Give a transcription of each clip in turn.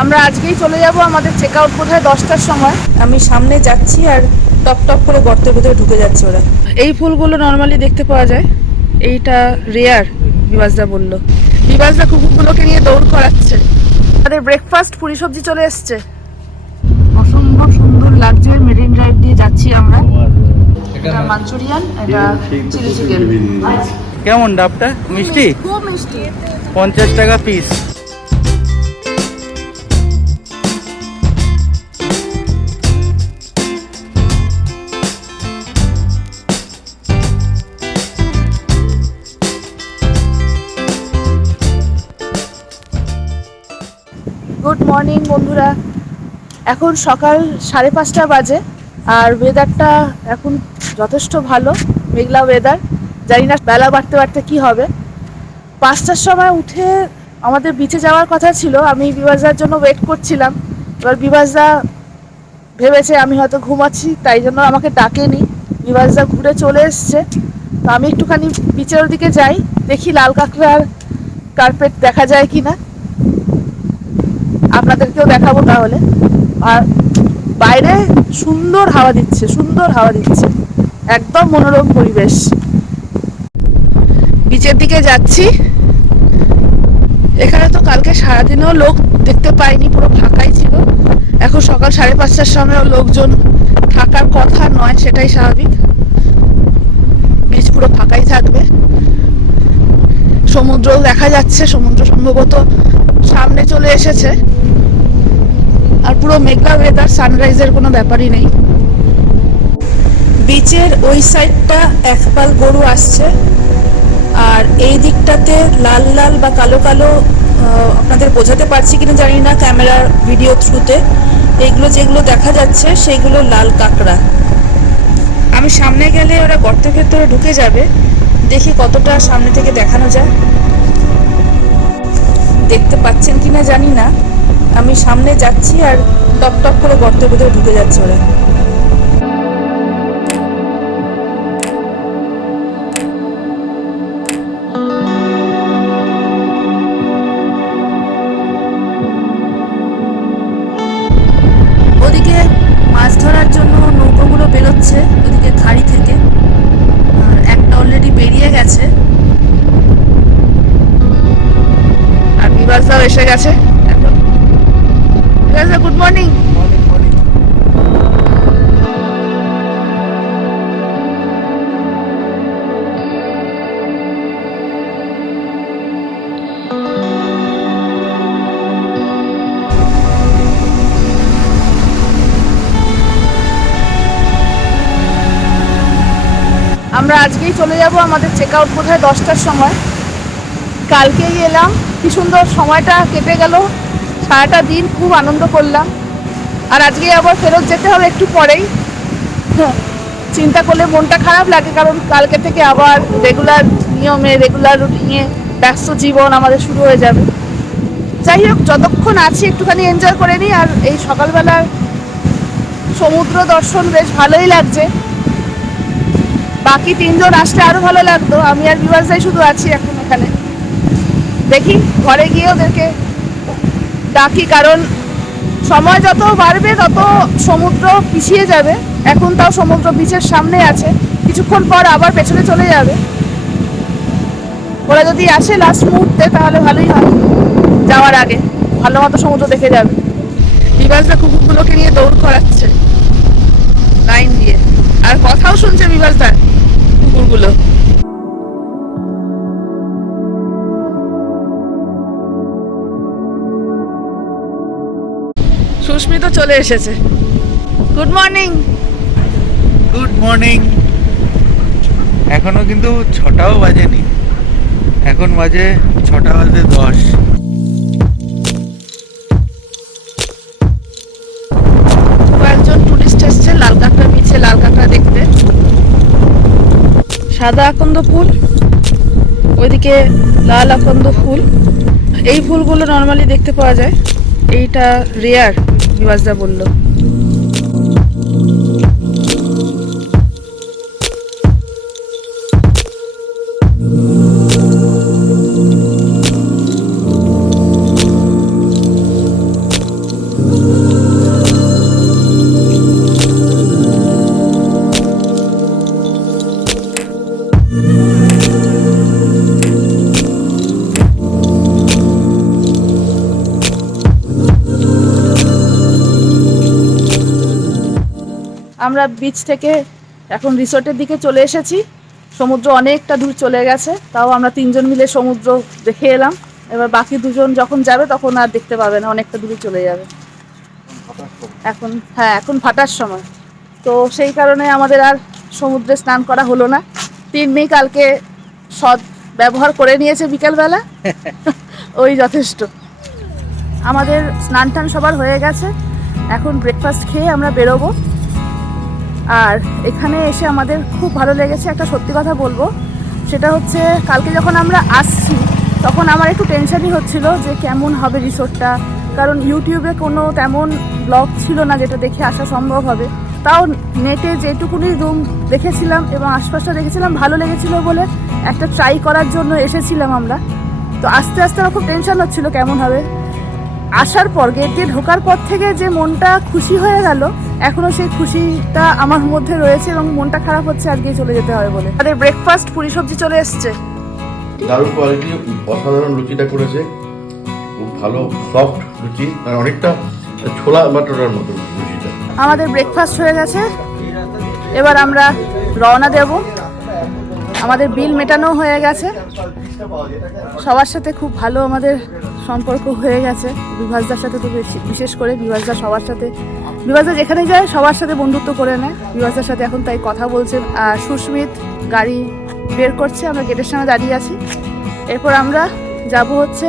আমরা আজকেই চলে যাব। আমাদের চেক আউট বোধহয় 10টার সময়। আমি সামনে যাচ্ছি আর টপ টপ করে গর্তের ভিতরে ঢুকে যাচ্ছে ওরা। এই ফুলগুলো নর্মালি দেখতে পাওয়া যায়, এইটা রেয়ার। বিবাসদা বলল, বিবাসদা কুকুরগুলোকে নিয়ে দৌড় করাচ্ছে। আমাদের ব্রেকফাস্ট পুরি সবজি চলে এসছে, অসম্ভব সুন্দর লাগছে। মেরিন ড্রাইভ দিয়ে যাচ্ছি আমরা। এটা মাঞ্চুরিয়ান, এটা চিলি চিকেন। কেমন ডাবটা? মিষ্টি? খুব মিষ্টি। 50 টাকা পিস। গুড মর্নিং বন্ধুরা, এখন সকাল 5:30 বাজে আর ওয়েদারটা এখন যথেষ্ট ভালো, মেঘলা ওয়েদার। জানি না বেলা বাড়তে বাড়তে কি হবে। 5টার সময় উঠে আমাদের বিচে যাওয়ার কথা ছিল। আমি বিবাসদার জন্য ওয়েট করছিলাম। এবার বিবাসদা ভেবেছে আমি হয়তো ঘুমাচ্ছি, তাই জন্য আমাকে ডাকেনি। বিবাসদা ঘুরে চলে এসছে। তো আমি একটুখানি বিচের দিকে যাই, দেখি লাল কাঁকড়ার কার্পেট দেখা যায় কি না, আপনাদেরকেও দেখাবো তাহলে। আর বাইরে সুন্দর হাওয়া দিচ্ছে, সুন্দর হাওয়া দিচ্ছে, একদম মনোরম পরিবেশ। বিচের দিকে যাচ্ছি। এখানে তো কালকে সারাদিনও লোক দেখতে পাইনি, পুরো ফাঁকাই ছিল। এখন সকাল 5:30টার সময়ও লোকজন থাকার কথা নয়, সেটাই স্বাভাবিক। বিচ পুরো ফাঁকাই থাকবে। সমুদ্র দেখা যাচ্ছে, সমুদ্র সম্ভবত সামনে চলে এসেছে। আর পুরো মেঘলা ওয়েদার, সানরাইজের কোনো ব্যাপারই নেই। বিচের ওই সাইডটা একপাল গরু আসছে, আর এই দিকটাতে লাল লাল বা কালো কালো, আপনাদের বোঝাতে পারছি কিনা জানি না ক্যামেরার ভিডিও থ্রুতে, এইগুলো যেগুলো দেখা যাচ্ছে সেগুলো লাল কাঁকড়া। আমি সামনে গেলে ওরা গর্তের ভেতরে ঢুকে যাবে, দেখি কতটা সামনে থেকে দেখানো যায়। দেখতে পাচ্ছেন কিনা জানি না, আমি সামনে যাচ্ছি আর টপ টপ করে গর্তের ভিতরে ঢুকে যাচ্ছে ওরা। ওদিকে মাছ ধরার জন্য নৌকোগুলো বেরোচ্ছে ওদিকে খাড়ি থেকে, আর একটা অলরেডি বেরিয়ে গেছে। আর বিবাসদাও এসে গেছে এখন। বিবাসদা, গুড মর্নিং। আমরা আজকেই চলে যাব। আমাদের চেক আউট বোধহয় 10টার সময়। কালকেই এলাম, কি সুন্দর সময়টা কেটে গেল। সারাটা দিন খুব আনন্দ করলাম। আর আজকে আবার ফেরত যেতে হবে একটু পরেই। চিন্তা করলে মনটা খারাপ লাগে, কারণ কালকে থেকে আবার রেগুলার নিয়মে, রেগুলার রুটিনে ব্যস্ত জীবন আমাদের শুরু হয়ে যাবে। যাই হোক, যতক্ষণ আছি একটুখানি এনজয় করে নিই। আর এই সকালবেলার সমুদ্র দর্শন বেশ ভালোই লাগছে। বাকি 3 জন আসলে আরো ভালো লাগতো, আমি আর বিবাসদাই শুধু আছি এখন এখানে। দেখি ঘরে গিয়ে ওদেরকে ডাকি, কারণ সময় যত বাড়বে তত সমুদ্র পিছিয়ে যাবে। এখন তাও সমুদ্র বিচের সামনে আছে, কিছুক্ষণ পর আবার পেছনে চলে যাবে। ওরা যদি আসে লাস্ট মুহূর্তে তাহলে ভালোই হয়, যাওয়ার আগে ভালো মতো সমুদ্র দেখে যাবে। বিবাসদা কুকুরগুলোকে নিয়ে দৌড় করাচ্ছে লাইন দিয়ে, আর কথাও শুনছে বিবাসদার কুকুরগুলো। সুস্মিত চলে এসেছে। Good morning. Good morning. এখনো কিন্তু 6টাও বাজেনি, এখন বাজে 6:10। কয়েকজন টুরিস্ট এসছে লাল কাঁকড়া বিচে লাল কাঁকড়া দেখতে। সাদা আকন্দ ফুল, ওইদিকে লাল আকন্দ ফুল। এই ফুলগুলো নর্মালি দেখতে পাওয়া যায়, এইটা রেয়ার। বিবাসদা বলল। আমরা বিচ থেকে এখন রিসোর্টের দিকে চলে এসেছি। সমুদ্র অনেকটা দূর চলে গেছে, তাও আমরা 3জন মিলে সমুদ্র দেখে এলাম। এবার বাকি 2জন যখন যাবে তখন আর দেখতে পাবে না, অনেকটা দূরে চলে যাবে। এখন ভাটার সময়, তো সেই কারণে আমাদের আর সমুদ্রে স্নান করা হলো না। তিন্নি কালকে সৎ ব্যবহার করে নিয়েছে বিকেলবেলা, ওই যথেষ্ট। আমাদের স্নান টান সবার হয়ে গেছে, এখন ব্রেকফাস্ট খেয়ে আমরা বেরোবো। আর এখানে এসে আমাদের খুব ভালো লেগেছে। একটা সত্যি কথা বলবো, সেটা হচ্ছে কালকে যখন আমরা আসছি তখন আমার একটু টেনশনই হচ্ছিল যে কেমন হবে রিসোর্টটা, কারণ ইউটিউবে কোনো তেমন ব্লগ ছিল না যেটা দেখে আসা সম্ভব হবে। তাও নেটে যেটুকুনি রুম দেখেছিলাম এবং আশপাশটা দেখেছিলাম, ভালো লেগেছিল বলে একটা ট্রাই করার জন্য এসেছিলাম আমরা। তো আস্তে আস্তে আমার খুব টেনশন হচ্ছিল কেমন হবে। আসার পর, গেট দিয়ে ঢোকার পর থেকে যে মনটা খুশি হয়ে গেল, এখনো সেই খুশিটা আমার মধ্যে রয়েছে এবং মনটা খারাপ হচ্ছে আজকে চলে যেতে হবে বলে। আমাদের ব্রেকফাস্ট পুরি সবজি চলে এসছে। দারুণ কোয়ালিটি, অসাধারণ লুচিটা করেছে, খুব ভালো সফট লুচি, আর অনেকটা ছোলা বাটার মতো লুচিটা। আমাদের ব্রেকফাস্ট হয়ে গেছে, এবার আমরা রওনা দেব। আমাদের বিল মেটানো হয়ে গেছে, সবার সাথে খুব ভালো আমাদের সম্পর্ক হয়ে গেছে। বিভাসদার সাথে তো বিশেষ করে, বিভাসদা সবার সাথে, বিভাসদা যেখানে যায় সবার সাথে বন্ধুত্ব করে নেয়। বিভাসদার সাথে এখন তাই কথা বলছেন। আর সুস্মিত গাড়ি বের করছে, আমরা গেটের সামনে দাঁড়িয়ে আছি। এরপর আমরা যাব হচ্ছে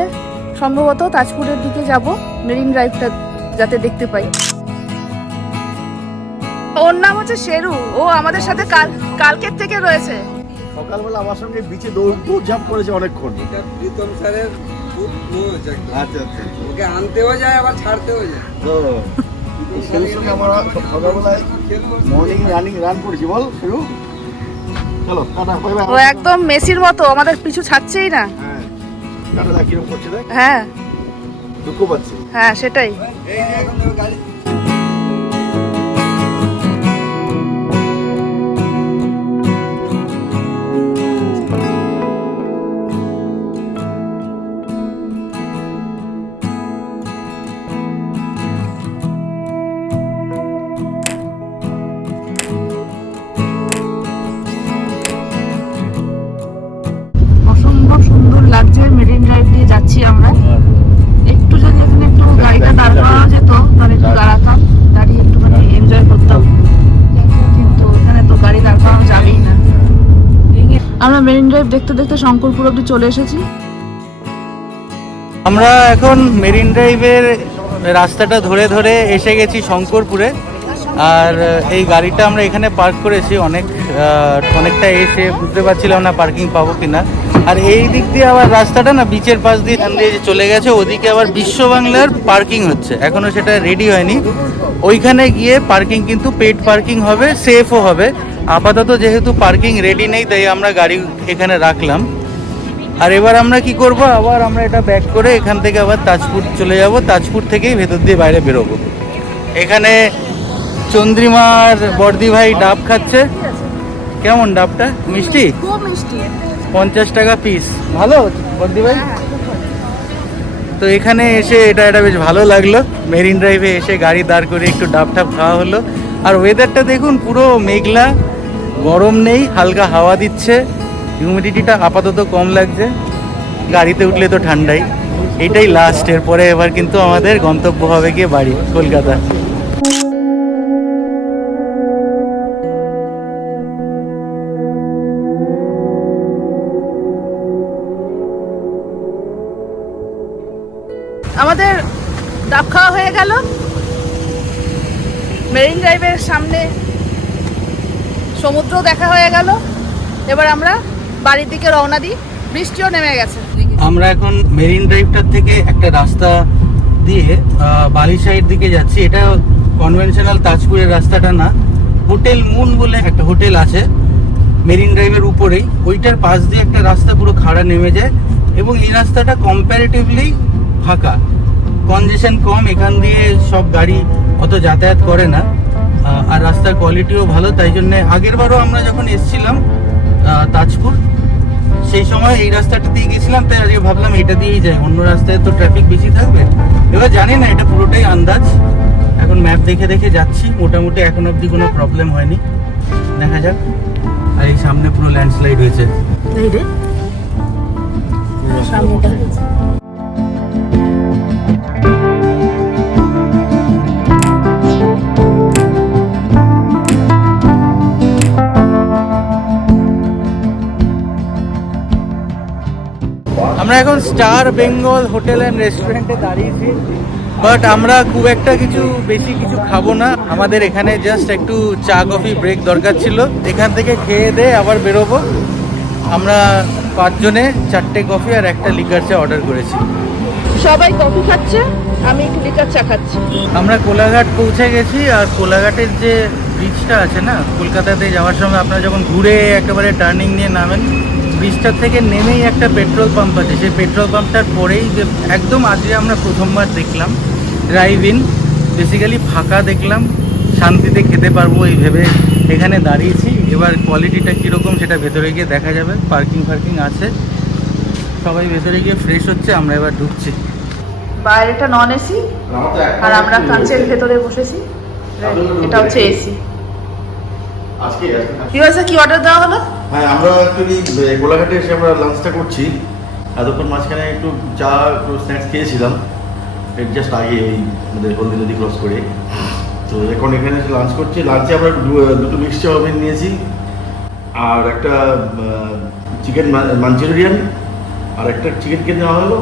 সম্ভবত তাজপুরের দিকে যাব, মেরিন ড্রাইভটা যাতে দেখতে পাই। ওর নাম হচ্ছে শেরু, ও আমাদের সাথে কালকের থেকে রয়েছে। সকালবেলা আমার সঙ্গে বিচে দৌড়ঝাঁপ করেছে অনেকক্ষণ। এটা প্রীতম স্যারের খুব হয়েছে। আচ্ছা আচ্ছা, ওকে আনতেও যায় আবার ছাড়তেও যায়। শেরুর সঙ্গে আমরা সকালবেলায় মর্নিং রান করেছি। বল শেরু, চলো টাটা, বাই বাই। ও একদম মেসির মতো আমাদের পিছু ছাড়ছেই না। হ্যাঁ, টাটা, কিরকম করছে দেখ, হ্যাঁ দুঃখ পাচ্ছে। হ্যাঁ সেটাই। এই যে এখন দেখো গাড়ি অসম্ভব সুন্দর লাগছে। মেরিন ড্রাইভ দিয়ে যাচ্ছি আমরা। একটু যদি এখানে একটু গাড়িটা দাঁড় করানো যেত তাহলে একটু দাঁড়াতাম, দাঁড়িয়ে একটুখানি এনজয় করতাম, কিন্তু এখানে তো গাড়ি দাঁড় করানো যাবেই না। আমরা মেরিন ড্রাইভ দেখতে দেখতে শঙ্করপুর অব্দি চলে এসেছি। আমরা এখন মেরিন ড্রাইভের রাস্তাটা ধরে ধরে এসে গেছি শঙ্করপুরে। আর এই গাড়িটা আমরা এখানে পার্ক করেছি অনেকটা এসে বুঝতে পারছিলাম না পার্কিং পাবো কিনা। আর এই দিক দিয়ে আবার রাস্তাটা না বিচের পাশ দিয়ে যে চলে গেছে, ওদিকে আবার বিশ্ব বাংলার পার্কিং হচ্ছে, এখনো সেটা রেডি হয়নি। ওইখানে গিয়ে পার্কিং কিন্তু পেড পার্কিং হবে, সেফও হবে। আপাতত যেহেতু পার্কিং রেডি নেই, তাই আমরা গাড়ি এখানে রাখলাম। আর এবার আমরা কি করব, আবার আমরা এটা ব্যাক করে এখান থেকে আবার তাজপুর চলে যাব। তাজপুর থেকেই ভেতর দিয়ে বাইরে বেরোবো। এখানে চন্দ্রিমার বর্দি ভাই ডাব খাচ্ছে। কেমন ডাবটা? মিষ্টি, খুব মিষ্টি, 50 টাকা পিস। ভালো বর্দি ভাই। তো এখানে এসে এটা বেশ ভালো লাগলো। মেরিন ড্রাইভে এসে গাড়ি দাঁড় করে একটু ডাব টাব খাওয়া হলো। আর ওয়েদারটা দেখুন, পুরো মেঘলা, গরম নেই, হালকা হাওয়া দিচ্ছে, হিউমিডিটিটা আপাতত কম লাগছে। গাড়িতে উঠলে তো ঠান্ডাই। এটাই লাস্ট, এরপরে এবার কিন্তু আমাদের গন্তব্য হবে গিয়ে বাড়ি, কলকাতা। আমাদের ডাব খাওয়া হয়ে গেল। মেরিন ড্রাইভের সামনে সমুদ্র দেখা হয়ে গেল। এবার আমরা বাড়ির দিকে রওনা দিই, বৃষ্টিও নেমে গেছে। আমরা এখন মেরিন ড্রাইভটার থেকে একটা রাস্তা দিয়ে বালিশাহির দিকে যাচ্ছি। এটা কনভেনশনাল তাজপুরের রাস্তাটা না, হোটেল মুন বলে একটা হোটেল আছে মেরিন ড্রাইভের উপরেই, ওইটার পাশ দিয়ে একটা রাস্তা পুরো খাড়া নেমে যায়। এবং এই রাস্তাটা কম্প্যারেটিভলি ফাঁকা, কনজেশন কম, এখান দিয়ে সব গাড়ি অত যাতায়াত করে না। আর রাস্তার কোয়ালিটিও ভালো, তাই জন্যে আগের বারও আমরা যখন এসেছিলাম তাজপুর, সেই সময় এই রাস্তাটা দিয়ে গেছিলাম, তাই আজকে ভাবলাম এটা দিয়েই যাই, অন্য রাস্তায় তো ট্রাফিক বেশি থাকবে। এবার জানি না, এটা পুরোটাই আন্দাজ। এখন ম্যাপ দেখে দেখে যাচ্ছি, মোটামুটি এখন অবধি কোনো প্রবলেম হয়নি, দেখা যাক। আর এই সামনে পুরো ল্যান্ডস্লাইড হয়েছে। এই রে সামনেটা আমরা এখন স্টার বেঙ্গল হোটেল অ্যান্ড রেস্টুরেন্টে দাঁড়িয়েছি, বাট আমরা খুব একটা বেশি কিছু খাবো না। আমাদের এখানে জাস্ট একটু চা কফি ব্রেক দরকার ছিল, এখান থেকে খেয়ে দিয়ে আবার বেরোবো। আমরা 5 জনে 4টে কফি আর একটা লিকার চা অর্ডার করেছি। সবাই কফি খাচ্ছে, আমি একটু লিকার চা খাচ্ছি। আমরা কোলাঘাট পৌঁছে গেছি, আর কোলাঘাটের যে ব্রিজটা আছে না, কলকাতাতে যাওয়ার সময় আপনারা যখন ঘুরে একেবারে টার্নিং নিয়ে নামেন, ব্রিজটার থেকে নেমেই একটা পেট্রোল পাম্প আছে। সেই পেট্রোল পাম্পটার পরেই যে একদম আজকে আমরা প্রথমবার দেখলাম ড্রাইভ ইন, বেসিক্যালি ফাঁকা দেখলাম, শান্তিতে খেতে পারবো এই ভেবে এখানে দাঁড়িয়েছি। এবার কোয়ালিটিটা কীরকম সেটা ভেতরে গিয়ে দেখা যাবে। পার্কিং আছে, সবাই ভেতরে গিয়ে ফ্রেশ হচ্ছে, আমরা এবার ঢুকছি। বাইরেটা নন এসি আর আমরা কাঁচের ভেতরে বসেছি, এটা হচ্ছে এসি। আজকে কি হয়েছে, কি অর্ডার দেওয়া হলো? হ্যাঁ, আমরা অ্যাকচুয়ালি গোলাঘাটে এসে আমরা লাঞ্চটা করছি। এতক্ষণ মাঝখানে একটু চা একটু স্ন্যাক্স খেয়েছিলাম, এর জাস্ট আগে ওই আমাদের হলদি নদী ক্রস করে। তো এখন এখানে এসে লাঞ্চ করছি। লাঞ্চে আমরা দুটো মিক্সড চাউমিন নিয়েছি, আর একটা চিকেন মাঞ্চুরিয়ান, আর একটা চিকেন কে নেওয়া হলো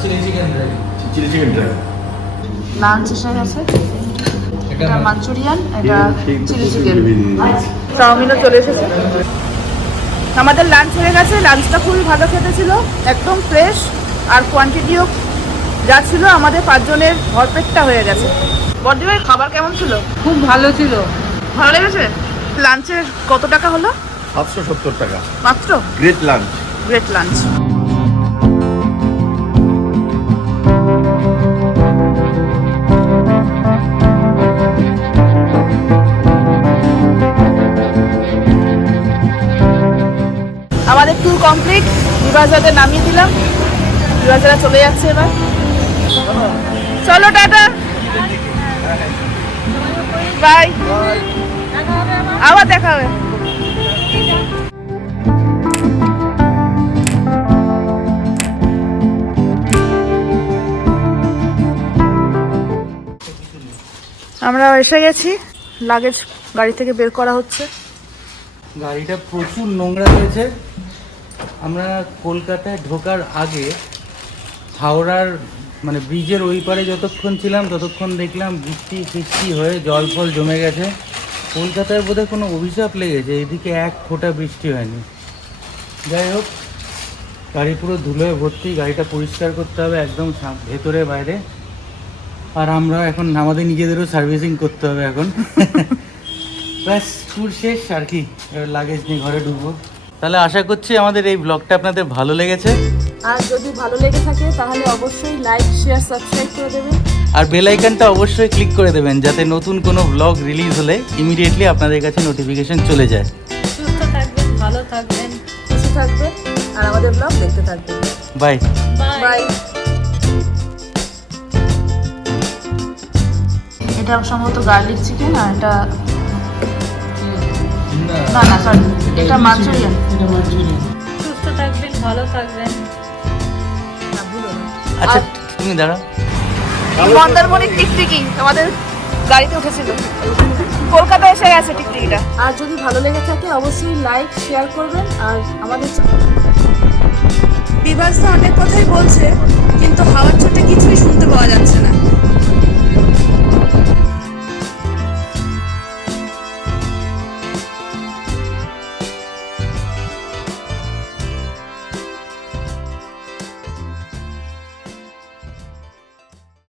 চিলি চিকেন ড্রাই। লাঞ্চ এসে গেছে, এটা মাঞ্চুরিয়ান, এটা চিলি চিকেন, চাউমিনও চলে এসেছে। আমাদের লাঞ্চ হয়ে গেছে। লাঞ্চটা খুবই ভালো খেতে ছিল, একদম ফ্রেশ, আর কোয়ান্টিটিও যা ছিল আমাদের 5 জনের ভরপেটটা হয়ে গেছে। বড়দি ভাই, খাবার কেমন ছিল? খুব ভালো ছিল। ভালো লেগেছে? লাঞ্চের কত টাকা হলো? 770 টাকা মাত্র। Great lunch. Great lunch. আমাদের ট্যুর কমপ্লিট, বিবাজারে নামিয়ে দিলাম, বিবাজারে চলে যাচ্ছে এবার। চলো টাটা, বাই, আবার দেখা হবে। আমরা এসে গেছি, লাগেজ গাড়ি থেকে বের করা হচ্ছে। গাড়িটা প্রচুর নোংরা হয়েছে। আমরা কলকাতায় ঢোকার আগে হাওড়ার মানে ব্রিজের ওই পারে যতক্ষণ ছিলাম ততক্ষণ দেখলাম বৃষ্টি হয়ে জল ফল জমে গেছে। কলকাতায় বোধহয় কোনো অভিশাপ লেগেছে, এদিকে এক ফোঁটা বৃষ্টি হয়নি। যাই হোক, গাড়ি পুরো ধুলোয় ভর্তি, গাড়িটা পরিষ্কার করতে হবে একদম ভেতরে বাইরে। আর আমরা এখন আমাদের নিজেদেরও সার্ভিসিং করতে হবে এখন। ব্যাস, ট্যুর শেষ আর কি, এবার লাগেজ নিয়ে ঘরে ঢুকবো। তাহলে আশা করছি আমাদের এই ব্লগটা আপনাদের ভালো লেগেছে, আর যদি ভালো লেগে থাকে তাহলে অবশ্যই লাইক, শেয়ার, সাবস্ক্রাইব করে দেবেন, আর বেল আইকনটা অবশ্যই ক্লিক করে দেবেন যাতে নতুন কোনো ব্লগ রিলিজ হলে ইমিডিয়েটলি আপনাদের কাছে নোটিফিকেশন চলে যায়। সুস্থ থাকবেন, ভালো থাকবেন, খুশি থাকবেন, আর আমাদের ব্লগ দেখতে থাকবেন। বাই। বাই। এটা সম্ভবত গার্লিক চিকেন, আর এটা না সরি, এটা মাঞ্চুরিয়ান। সুস্থ থাকবেন, ভালো থাকবেন। আচ্ছা তুমি দাঁড়াও। মন্দারমণির টিকটিকি আমাদের গাড়িতে উঠেছিল, কলকাতা এসে গেছে টিকটিকিটা। আর যদি ভালো লেগে থাকে অবশ্যই লাইক, শেয়ার করবেন, আর আমাদের বিভাস অনেক কথাই বলছে, কিন্তু হাওয়ার চোটে কিছুই শুনতে পাওয়া যাচ্ছে না।